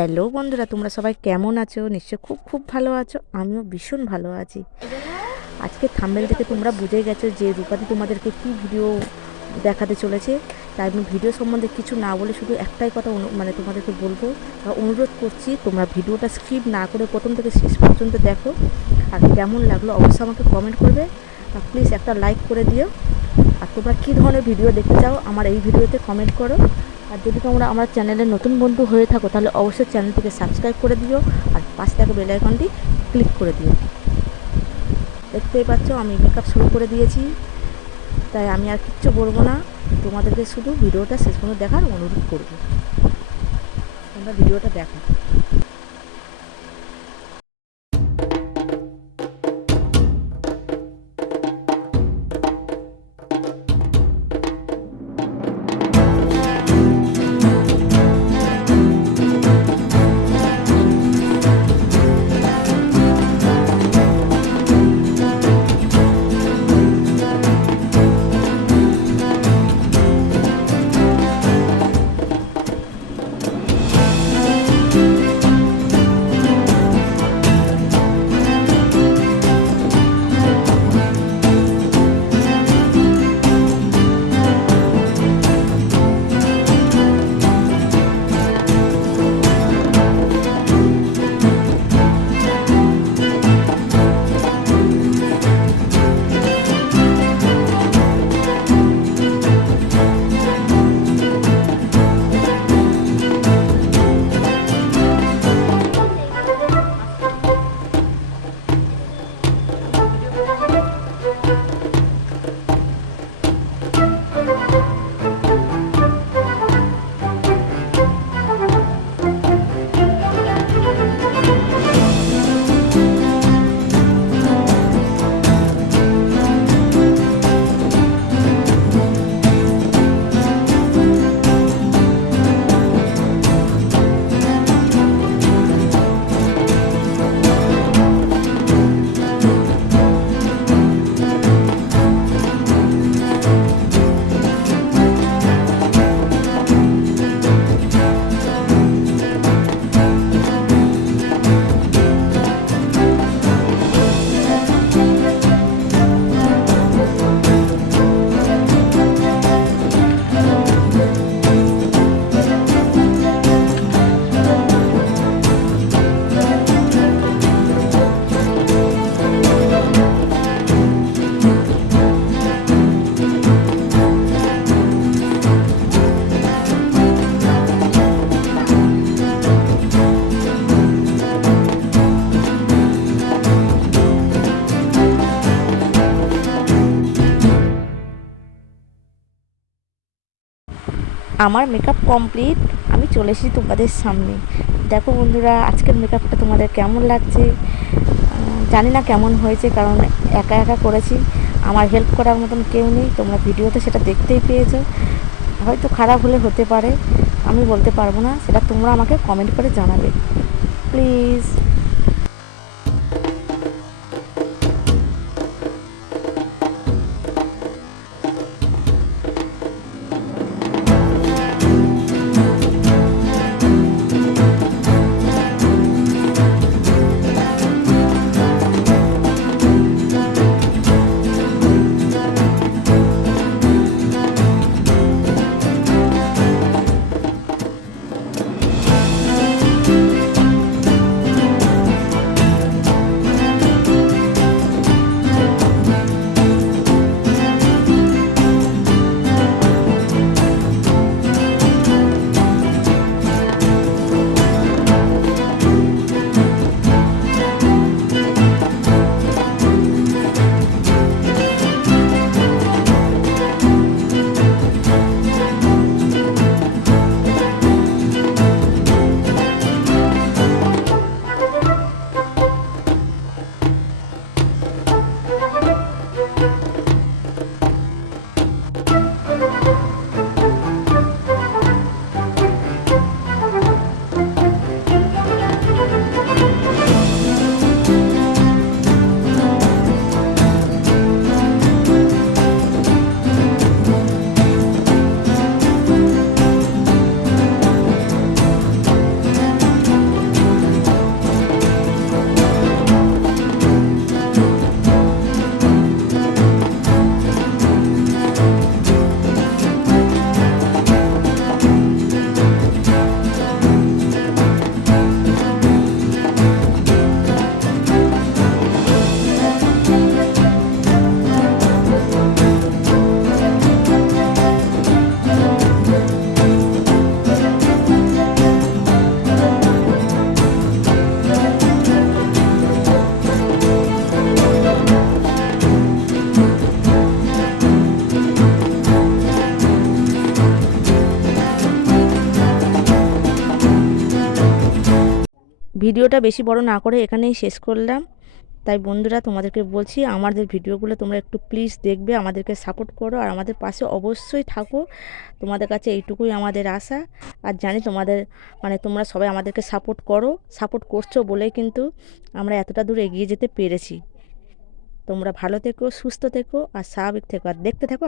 Hello বন্ধুরা, তোমরা সবাই কেমন আছো? নিশ্চয় খুব খুব ভালো আছো। আমিও ভীষণ ভালো আছি। আজকে থাম্বনেল থেকে তোমরা বুঝে গেছো যে রূপাদি তোমাদেরকে কি ভিডিও দেখাতে চলেছে। তাই আমি ভিডিও সম্বন্ধে কিছু না বলে শুধু একটাই কথা তোমাদেরকে বলবো বা অনুরোধ করছি, তোমরা ভিডিওটা স্কিপ না করে প্রথম থেকে শেষ পর্যন্ত দেখো। আর কেমন লাগলো অবশ্যই আমাকে কমেন্ট করবে, আর প্লিজ একটা লাইক করে দিও। আর তোমরা কী ধরনের ভিডিও দেখতে চাও আমার এই ভিডিওতে কমেন্ট করো। আর যদি তোমরা আমার চ্যানেলের নতুন বন্ধু হয়ে থাকো তাহলে অবশ্যই চ্যানেলটিকে সাবস্ক্রাইব করে দিও আর পাশে থাকা বেল আইকনটি ক্লিক করে দিও। দেখতেই পাচ্ছ আমি মেকআপ শুরু করে দিয়েছি, তাই আমি আর কিচ্ছু বলবো না। তোমাদেরকে শুধু ভিডিওটা শেষ পর্যন্ত দেখার অনুরোধ করবো। তোমরা ভিডিওটা দেখো। আমার মেকআপ কমপ্লিট, আমি চলে এসেছি তোমাদের সামনে। দেখো বন্ধুরা, আজকের মেকআপটা তোমাদের কেমন লাগছে জানি না কেমন হয়েছে, কারণ একা একা করেছি, আমার হেল্প করার মতন কেউ নেই। তোমরা ভিডিওতে সেটা দেখতেই পেয়েছো। হয়তো খারাপ হলে হতে পারে, আমি বলতে পারবো না, সেটা তোমরা আমাকে কমেন্ট করে জানাবে প্লিজ। ভিডিওটা বেশি বড় না করে এখানেই শেষ করলাম। তাই বন্ধুরা তোমাদেরকে বলছি, আমাদের ভিডিওগুলো তোমরা একটু প্লিজ দেখবে, আমাদেরকে সাপোর্ট করো আর আমাদের পাশে অবশ্যই থাকো। তোমাদের কাছে এইটুকুই আমাদের আশা। আর জানি তোমাদের তোমরা সবাই আমাদেরকে সাপোর্ট করো, সাপোর্ট করছো বলেই কিন্তু আমরা এতটা দূর এগিয়ে যেতে পেরেছি। তোমরা ভালো থেকো, সুস্থ থেকো আর স্বাভাবিক থেকো আর দেখতে থাকো